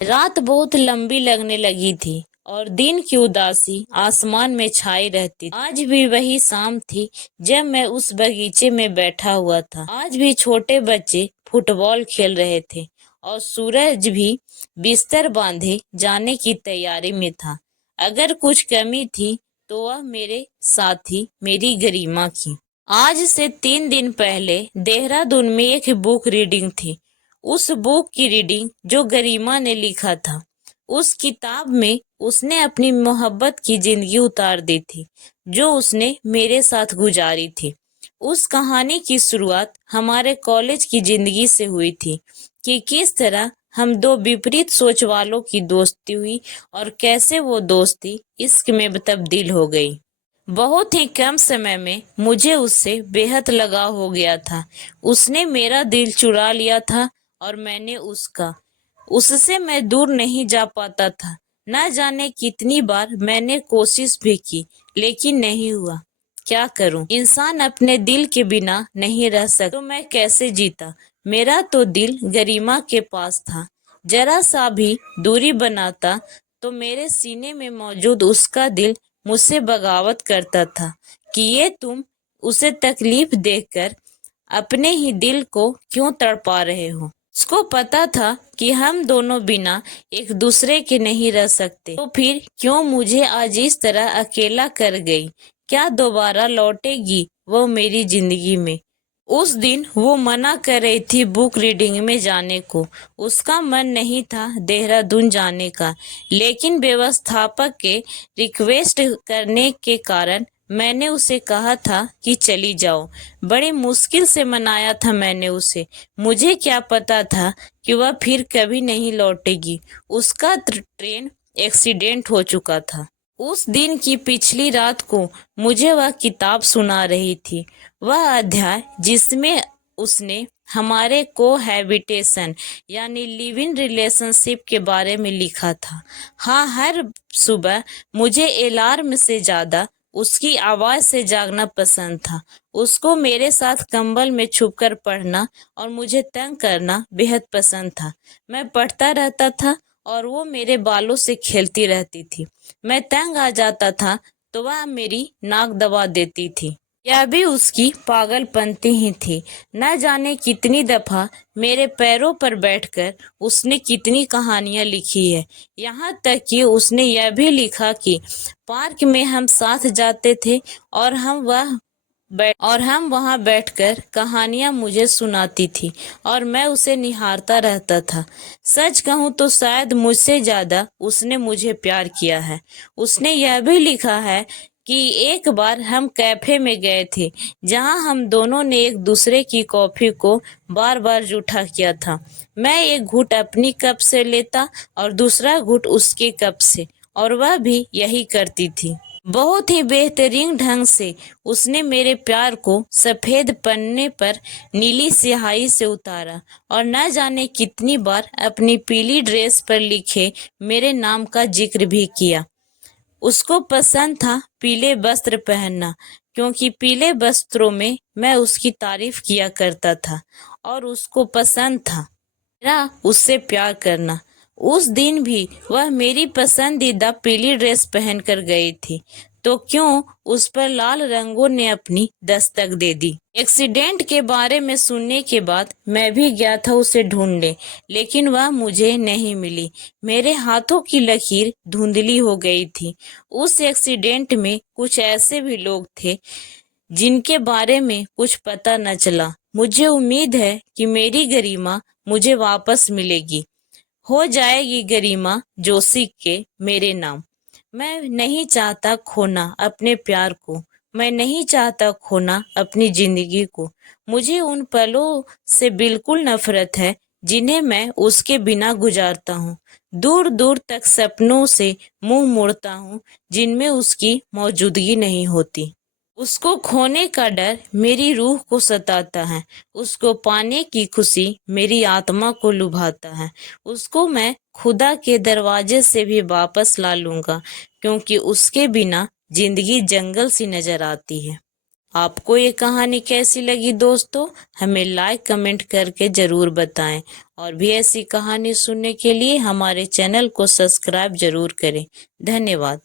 रात बहुत लंबी लगने लगी थी और दिन की उदासी आसमान में छाई रहती। आज भी वही शाम थी जब मैं उस बगीचे में बैठा हुआ था। आज भी छोटे बच्चे फुटबॉल खेल रहे थे और सूरज भी बिस्तर बांधे जाने की तैयारी में था। अगर कुछ कमी थी तो वह मेरे साथी मेरी गरिमा की। आज से 3 दिन पहले देहरादून में एक बुक रीडिंग थी। उस बुक की रीडिंग जो गरिमा ने लिखा था, उस किताब में उसने अपनी मोहब्बत की जिंदगी उतार दी थी जो उसने मेरे साथ गुजारी थी। उस कहानी की शुरुआत हमारे कॉलेज की जिंदगी से हुई थी कि किस तरह हम दो विपरीत सोच वालों की दोस्ती हुई और कैसे वो दोस्ती इश्क में तब्दील हो गई। बहुत ही कम समय में मुझे उससे बेहद लगाव हो गया था। उसने मेरा दिल चुरा लिया था और मैंने उसका। उससे मैं दूर नहीं जा पाता था। न जाने कितनी बार मैंने कोशिश भी की, लेकिन नहीं हुआ। क्या करूं? इंसान अपने दिल के बिना नहीं रह सकता, तो मैं कैसे जीता? मेरा तो दिल गरिमा के पास था। जरा सा भी दूरी बनाता तो मेरे सीने में मौजूद उसका दिल मुझसे बगावत करता था कि ये तुम उसे तकलीफ देकर अपने ही दिल को क्यों तड़पा रहे हो। उसको पता था कि हम दोनों बिना एक दूसरे के नहीं रह सकते, तो फिर क्यों मुझे आज इस तरह अकेला कर गई? क्या दोबारा लौटेगी वो मेरी जिंदगी में? उस दिन वो मना कर रही थी बुक रीडिंग में जाने को। उसका मन नहीं था देहरादून जाने का, लेकिन व्यवस्थापक के रिक्वेस्ट करने के कारण मैंने उसे कहा था कि चली जाओ। बड़ी मुश्किल से मनाया था मैंने उसे। मुझे क्या पता था कि वह फिर कभी नहीं लौटेगी। उसका ट्रेन एक्सीडेंट हो चुका था। उस दिन की पिछली रात को मुझे वह किताब सुना रही थी। वह अध्याय जिसमें उसने हमारे कोहैबिटेशन यानी लिव इन रिलेशनशिप के बारे में लिखा था। हाँ, हर सुबह मुझे अलार्म से ज्यादा उसकी आवाज से जागना पसंद था। उसको मेरे साथ कंबल में छुपकर पढ़ना और मुझे तंग करना बेहद पसंद था। मैं पढ़ता रहता था और वो मेरे बालों से खेलती रहती थी। मैं तंग आ जाता था तो वह मेरी नाक दबा देती थी। यह भी उसकी पागलपंती ही थी। न जाने कितनी दफा मेरे पैरों पर बैठकर उसने कितनी कहानियां लिखी है। यहाँ तक कि उसने यह भी लिखा कि पार्क में हम साथ जाते थे और हम वहां बैठकर कहानियां मुझे सुनाती थी और मैं उसे निहारता रहता था। सच कहूं तो शायद मुझसे ज्यादा उसने मुझे प्यार किया है। उसने यह भी लिखा है कि एक बार हम कैफे में गए थे जहां हम दोनों ने एक दूसरे की कॉफी को बार बार जूठा किया था। मैं एक घूंट अपनी कप से लेता और दूसरा घूंट उसके कप से, और वह भी यही करती थी। बहुत ही बेहतरीन ढंग से उसने मेरे प्यार को सफेद पन्ने पर नीली स्याही से उतारा और न जाने कितनी बार अपनी पीली ड्रेस पर लिखे मेरे नाम का जिक्र भी किया। उसको पसंद था पीले वस्त्र पहनना, क्योंकि पीले वस्त्रों में मैं उसकी तारीफ किया करता था और उसको पसंद था मेरा उससे प्यार करना। उस दिन भी वह मेरी पसंदीदा पीली ड्रेस पहनकर गई थी, तो क्यों उस पर लाल रंगों ने अपनी दस्तक दे दी। एक्सीडेंट के बारे में सुनने के बाद मैं भी गया था उसे ढूंढने, लेकिन वह मुझे नहीं मिली। मेरे हाथों की लकीर धुंधली हो गई थी। उस एक्सीडेंट में कुछ ऐसे भी लोग थे जिनके बारे में कुछ पता न चला। मुझे उम्मीद है कि मेरी गरिमा मुझे वापस मिलेगी, हो जाएगी गरिमा जोशी के मेरे नाम। मैं नहीं चाहता खोना अपने प्यार को। मैं नहीं चाहता खोना अपनी जिंदगी को। मुझे उन पलों से बिल्कुल नफरत है जिन्हें मैं उसके बिना गुजारता हूँ। दूर दूर तक सपनों से मुंह मोड़ता हूँ जिनमें उसकी मौजूदगी नहीं होती। उसको खोने का डर मेरी रूह को सताता है। उसको पाने की खुशी मेरी आत्मा को लुभाता है। उसको मैं खुदा के दरवाजे से भी वापस ला लूंगा, क्योंकि उसके बिना जिंदगी जंगल सी नजर आती है। आपको ये कहानी कैसी लगी दोस्तों? हमें लाइक कमेंट करके ज़रूर बताएं और भी ऐसी कहानी सुनने के लिए हमारे चैनल को सब्सक्राइब ज़रूर करें। धन्यवाद।